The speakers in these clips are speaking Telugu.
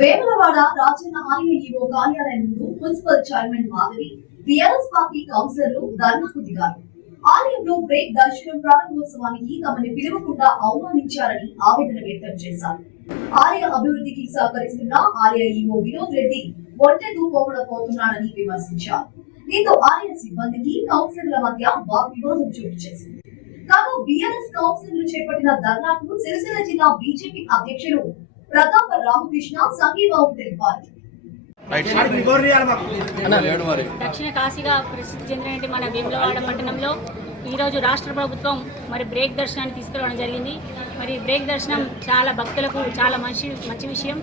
వేములవాడ రాజన్న ఆలయ ఈవో కార్యాలయం ముందు municipal chairman Madhavi, TRS party కౌన్సిలర్లు ధర్నాకు దిగారు. ఆలయంలో బ్రేక్ దర్శనం ప్రారంభోత్సవానికి తమని పిలువకుండా అవమానించారని ఆవేదన వ్యక్తం చేశారు. ఆలయ అభివృద్ధికి సహకరిస్తున్న ఆలయ ఈవో వినోద్ రెడ్డి ఒంటెకు పోకడపోతున్నాడని విమర్శించారు. దీంతో ఆలయ సిబ్బందికి కౌన్సిలర్ల మధ్య వాగ్వివాదం చోటు చేసింది. కాగా బీఆర్ఎస్ కౌన్సిలర్లు చేపట్టిన ధర్నాకు సిరిసిల్ల జిల్లా బీజేపీ అధ్యక్షులు ప్రతాప రామకృష్ణ సంఘీభావం తెలిపారు. దక్షిణ కాశీగా ప్రసిద్ధి చెందిన మన వేములవాడ పట్టణంలో ఈరోజు రాష్ట్ర ప్రభుత్వం మరి బ్రేక్ దర్శనాన్ని తీసుకురావడం జరిగింది. మరి బ్రేక్ దర్శనం చాలా భక్తులకు చాలా మంచి విషయం.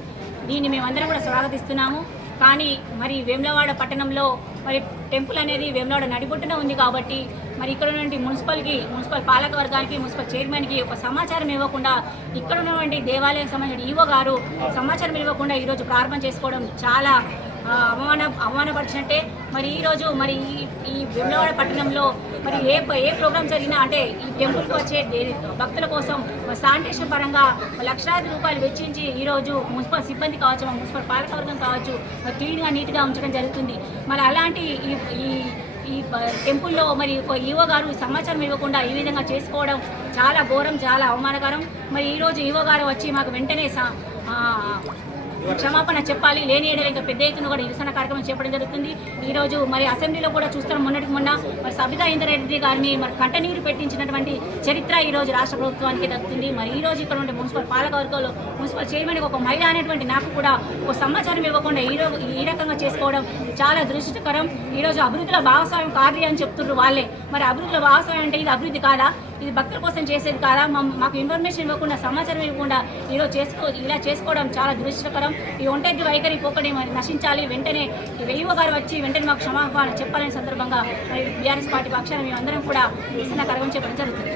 దీన్ని మేమందరం కూడా స్వాగతిస్తున్నాము. కానీ మరి వేములవాడ పట్టణంలో మరి టెంపుల్ అనేది వేములవాడ నడిబొట్టున ఉంది కాబట్టి మరి ఇక్కడ ఉన్నటువంటి మున్సిపల్ పాలక వర్గానికి, మున్సిపల్ చైర్మన్కి ఒక సమాచారం ఇవ్వకుండా, ఇక్కడ ఉన్నటువంటి దేవాలయం సంబంధించిన ఈవో గారు సమాచారం ఇవ్వకుండా ఈరోజు ప్రారంభం చేసుకోవడం చాలా అవమానపరిచినట్టే. మరి ఈరోజు మరి ఈ వేములవాడ పట్టణంలో మరి ఏ ప్రోగ్రామ్ జరిగినా అంటే ఈ టెంపుల్కి వచ్చే భక్తుల కోసం శానిటేషన్ పరంగా లక్షలాది రూపాయలు వెచ్చించి ఈరోజు మున్సిపల్ సిబ్బంది కావచ్చు, మున్సిపల్ పాలకవర్గం కావచ్చు క్లీన్గా నీట్గా ఉంచడం జరుగుతుంది. మరి అలాంటి ఈ టెంపుల్లో మరి ఒక ఈవో గారు సమాచారం ఇవ్వకుండా ఈ విధంగా చేసుకోవడం చాలా ఘోరం, చాలా అవమానకరం. మరి ఈరోజు ఈవో గారు వచ్చి మాకు వెంటనే క్షమాపణ చెప్పాలి. లేని ఏడాది ఇంకా పెద్ద ఎత్తున కూడా నిరసన కార్యక్రమం చేపట్టడం జరుగుతుంది. ఈరోజు మరి అసెంబ్లీలో కూడా చూస్తున్నాం. మొన్నటికి మొన్న మరి సబితా ఇంద్రారెడ్డి గారిని మరి కంటనీరు పెట్టించినటువంటి చరిత్ర ఈరోజు రాష్ట్ర ప్రభుత్వానికి దక్కుతుంది. మరి ఈరోజు ఇక్కడ ఉండే మున్సిపల్ పాలకవర్గంలో మున్సిపల్ చైర్మన్కి ఒక మహిళ అనేటువంటి నాకు కూడా ఒక సమాచారం ఇవ్వకుండా ఈ రకంగా చేసుకోవడం చాలా దురదృష్టకరం. ఈరోజు అభివృద్ధిలో భాగస్వామ్యం కార్యం అని చెప్తున్నారు వాళ్ళే. మరి అభివృద్ధిలో భాగస్వామ్యం అంటే ఇది అభివృద్ధి కాదా? ఇది భక్తుల కోసం చేసేది కాదా? మాకు ఇన్ఫర్మేషన్ ఇవ్వకుండా, సమాచారం ఇవ్వకుండా ఇలా చేసుకోవడం చాలా దురదృష్టకరం. ఈ ఒంటరి వైఖరి పోకడి మరి నశించాలి. వెంటనే ఈవో గారు వచ్చి వెంటనే మాకు క్షమాపణ చెప్పాలనే సందర్భంగా మరి బీఆర్ఎస్ పార్టీ పక్షాన మేమందరం కూడా నిరసన కార్యక్రమం చేపట్టడం జరుగుతుంది.